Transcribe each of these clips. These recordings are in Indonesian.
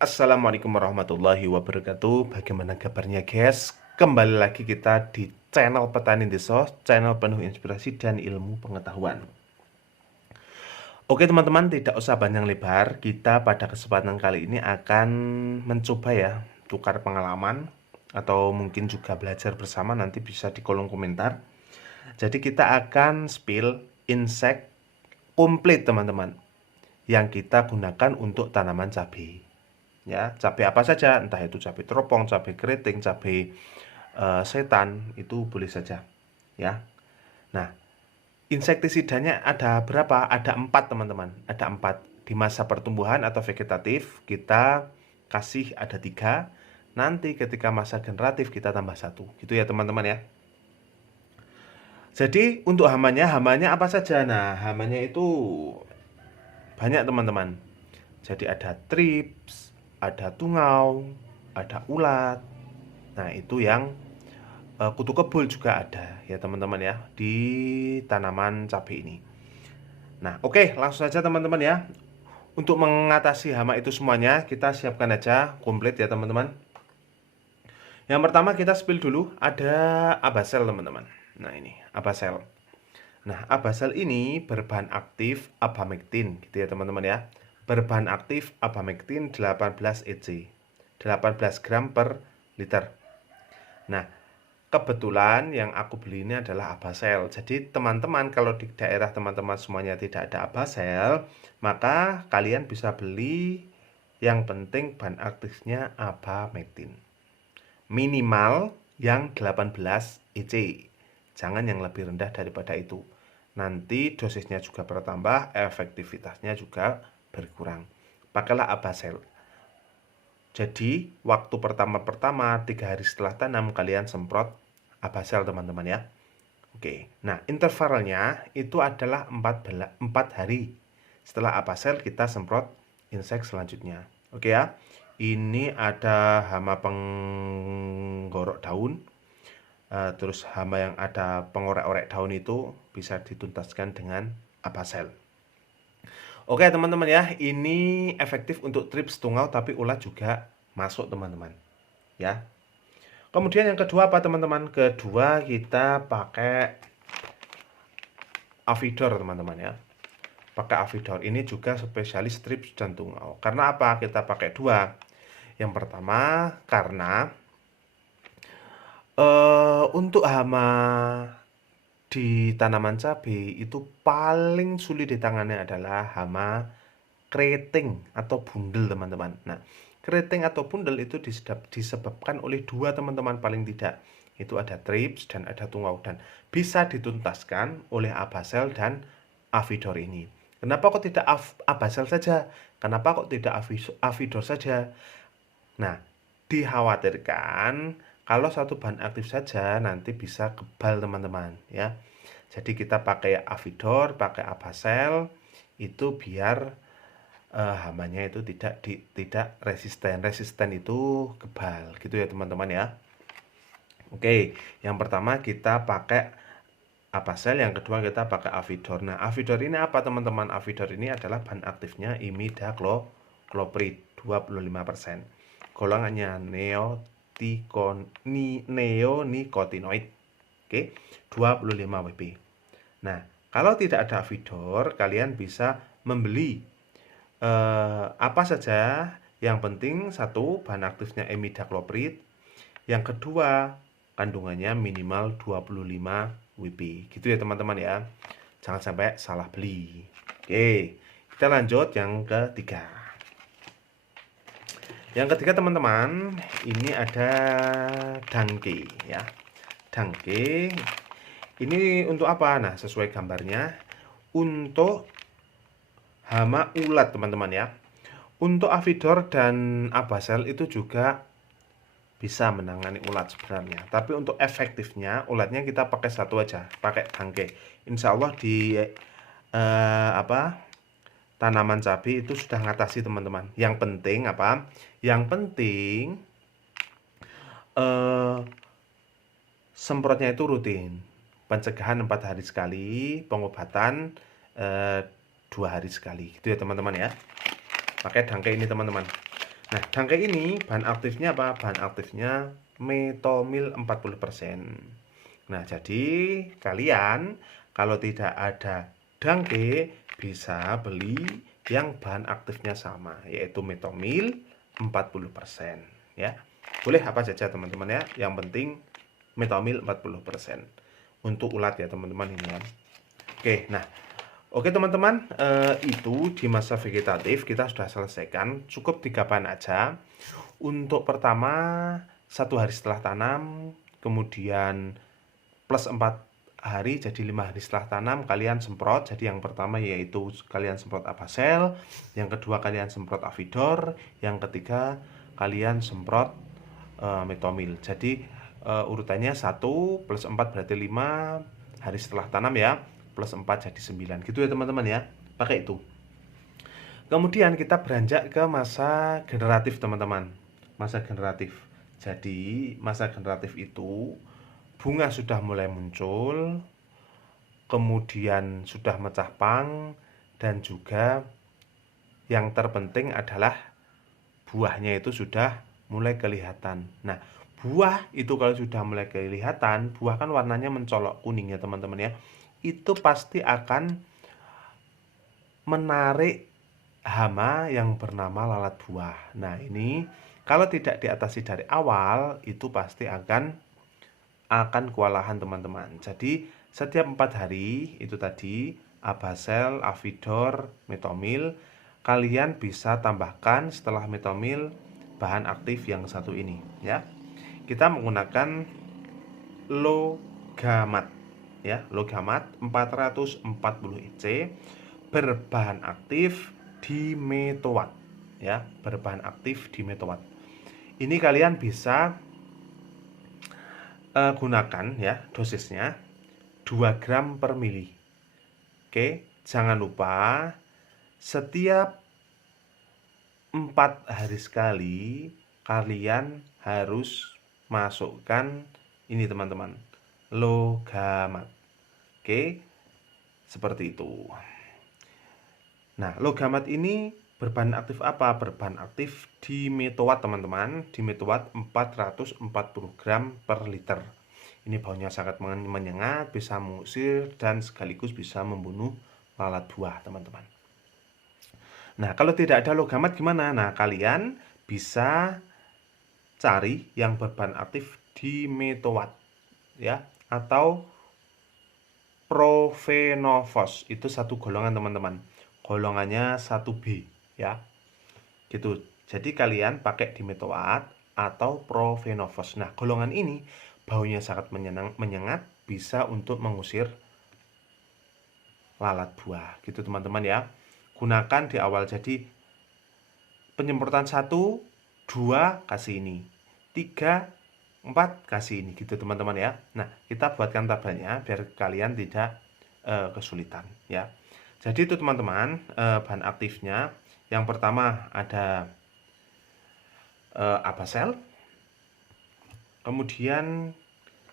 Assalamualaikum warahmatullahi wabarakatuh. Bagaimana kabarnya guys? Kembali lagi kita di channel Petani Desa, channel penuh inspirasi dan ilmu pengetahuan. Oke teman-teman, tidak usah panjang lebar. Kita pada kesempatan kali ini akan mencoba ya, tukar pengalaman atau mungkin juga belajar bersama, nanti bisa di kolom komentar. Jadi kita akan spill insek komplit teman-teman yang kita gunakan untuk tanaman cabai. Ya, cabai apa saja, entah itu cabai teropong, cabai keriting, cabai setan, itu boleh saja. Ya. Nah, insektisidanya ada berapa? Ada 4 teman-teman. Ada 4. Di masa pertumbuhan atau vegetatif kita kasih ada 3. Nanti ketika masa generatif kita tambah 1. Gitu ya teman-teman ya. Jadi untuk hamanya apa saja? Nah, hamanya itu banyak teman-teman. Jadi ada trips, ada tungau, ada ulat. Nah, itu yang kutu kebul juga ada ya teman-teman ya di tanaman cabai ini. Nah, oke, langsung saja teman-teman ya. Untuk mengatasi hama itu semuanya, kita siapkan aja komplit ya teman-teman. Yang pertama kita spill dulu ada abasel teman-teman. Nah, ini abasel. Nah, abasel ini berbahan aktif abamectin gitu ya teman-teman ya. Berbahan aktif abamectin 18 EC. 18 gram per liter. Nah, kebetulan yang aku beli ini adalah abasel. Jadi teman-teman kalau di daerah teman-teman semuanya tidak ada abasel, maka kalian bisa beli yang penting bahan aktifnya abamectin. Minimal yang 18 EC. Jangan yang lebih rendah daripada itu. Nanti dosisnya juga bertambah, efektivitasnya juga berkurang. Pakailah abasel. Jadi waktu pertama 3 hari setelah tanam kalian semprot abasel teman-teman ya. Oke. Nah, intervalnya itu adalah 4 hari. Setelah abasel kita semprot insek selanjutnya. Oke ya. Ini ada hama penggorok daun. Terus hama yang ada pengorek-orek daun itu bisa dituntaskan dengan abasel. Oke teman-teman ya, ini efektif untuk trips tungau tapi ulat juga masuk teman-teman ya. Kemudian yang kedua apa teman-teman? Kedua kita pakai Avidor teman-teman ya. Pakai Avidor ini juga spesialis trips dan tungau. Karena apa kita pakai 2? Yang pertama karena untuk hama di tanaman cabai itu paling sulit ditangani adalah hama keriting atau bundel teman-teman. Nah, keriting atau bundel itu disebabkan oleh 2 teman-teman paling tidak. Itu ada trips dan ada tungau dan bisa dituntaskan oleh abasel dan avidor ini. Kenapa kok tidak abasel saja? Kenapa kok tidak avidor saja? Nah, dikhawatirkan kalau satu bahan aktif saja nanti bisa kebal teman-teman ya. Jadi kita pakai avidor, pakai abasel itu biar hamanya itu tidak resisten itu kebal gitu ya teman-teman ya. Oke, yang pertama kita pakai abasel, yang kedua kita pakai avidor. Nah, avidor ini apa teman-teman? Avidor ini adalah bahan aktifnya imidacloprid 25%. Golongannya neonicotinoid. Oke, 25 Wb. Nah, kalau tidak ada avidor, kalian bisa membeli apa saja. Yang penting satu, bahan aktifnya imidacloprid. Yang kedua, kandungannya minimal 25 Wb. Gitu ya teman-teman ya. Jangan sampai salah beli. Oke, kita lanjut yang ketiga. Yang ketiga teman-teman, ini ada dangke ya. Dangke ini untuk apa? Nah, sesuai gambarnya untuk hama ulat teman-teman ya. Untuk avidor dan abasel itu juga bisa menangani ulat sebenarnya. Tapi untuk efektifnya ulatnya kita pakai satu aja, pakai dangke. Insya Allah di tanaman cabai itu sudah ngatasi teman-teman. Yang penting apa? Yang penting semprotnya itu rutin. Pencegahan 4 hari sekali, pengobatan 2 hari sekali. Gitu ya teman-teman ya. Pakai dangke ini teman-teman. Nah, dangke ini bahan aktifnya apa? Bahan aktifnya metomil 40%. Nah, jadi kalian kalau tidak ada dangke bisa beli yang bahan aktifnya sama, yaitu metomil 40%, ya. Boleh apa saja teman-teman ya. Yang penting metomil 40%. Untuk ulat ya teman-teman ini ya. Oke, nah. Oke teman-teman, itu di masa vegetatif kita sudah selesaikan. Cukup 3 bahan aja. Untuk pertama 1 hari setelah tanam, kemudian plus 4 hari, jadi 5 hari setelah tanam kalian semprot. Jadi yang pertama yaitu kalian semprot Abasel, yang kedua kalian semprot Avidor, yang ketiga kalian semprot metomil. Jadi urutannya 1 plus 4 berarti 5 hari setelah tanam ya, plus 4 jadi 9 gitu ya teman-teman ya, pakai itu. Kemudian kita beranjak ke masa generatif teman-teman. Masa generatif, jadi masa generatif itu bunga sudah mulai muncul, kemudian sudah mecah pang, dan juga yang terpenting adalah buahnya itu sudah mulai kelihatan. Nah, buah itu kalau sudah mulai kelihatan, buah kan warnanya mencolok kuning ya teman-teman ya. Itu pasti akan menarik hama yang bernama lalat buah. Nah, ini kalau tidak diatasi dari awal, itu pasti akan kewalahan teman-teman. Jadi, setiap 4 hari itu tadi Abasel, Avidor, metomil, kalian bisa tambahkan setelah metomil bahan aktif yang satu ini ya. Kita menggunakan Logamat ya, Logamat 440 EC berbahan aktif dimetoat ya, berbahan aktif dimetoat. Ini kalian bisa gunakan ya, dosisnya 2 gram per mili. Oke, jangan lupa setiap 4 hari sekali kalian harus masukkan ini teman-teman, Logamat. Oke, seperti itu. Nah, Logamat ini berbahan aktif apa? Berbahan aktif dimetoat teman-teman, dimetoat 440 gram per liter. Ini baunya sangat menyengat, bisa mengusir dan sekaligus bisa membunuh lalat buah teman-teman. Nah, kalau tidak ada Logamat gimana? Nah, kalian bisa cari yang berbahan aktif dimetoat ya, atau Profenovos. Itu satu golongan teman-teman. Golongannya 1B ya. Gitu. Jadi kalian pakai dimetoat atau Profenovos. Nah, golongan ini baunya sangat menyengat, bisa untuk mengusir lalat buah. Gitu teman-teman ya. Gunakan di awal. Jadi penyemprotan 1, 2 kasih ini. 3, 4 kasih ini gitu teman-teman ya. Nah, kita buatkan tabelnya biar kalian tidak kesulitan ya. Jadi itu teman-teman bahan aktifnya. Yang pertama ada Abasel. Kemudian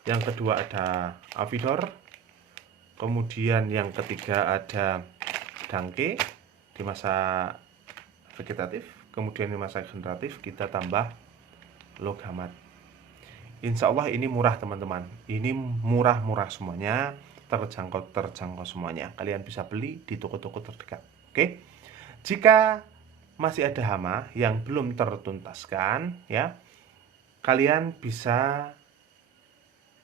yang kedua ada Avidor. Kemudian yang ketiga ada dangke di masa vegetatif. Kemudian di masa generatif kita tambah Logamat. Insya Allah ini murah teman-teman. Ini murah-murah semuanya, terjangkau semuanya. Kalian bisa beli di toko-toko terdekat. Oke. Jika masih ada hama yang belum tertuntaskan ya, kalian bisa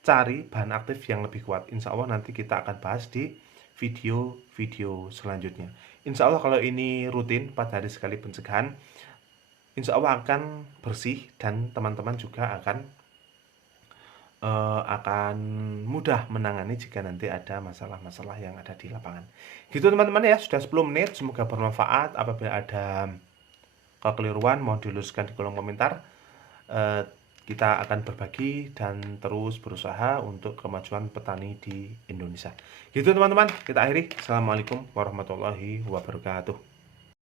cari bahan aktif yang lebih kuat. Insya Allah nanti kita akan bahas di video-video selanjutnya. Insya Allah kalau ini rutin 4 hari sekali pencegahan, insya Allah akan bersih dan teman-teman juga akan mudah menangani jika nanti ada masalah-masalah yang ada di lapangan. Gitu teman-teman ya, sudah 10 menit, semoga bermanfaat. Apabila ada kekeliruan mohon diluruskan di kolom komentar. Kita akan berbagi dan terus berusaha untuk kemajuan petani di Indonesia. Gitu teman-teman, kita akhiri. Assalamualaikum warahmatullahi wabarakatuh.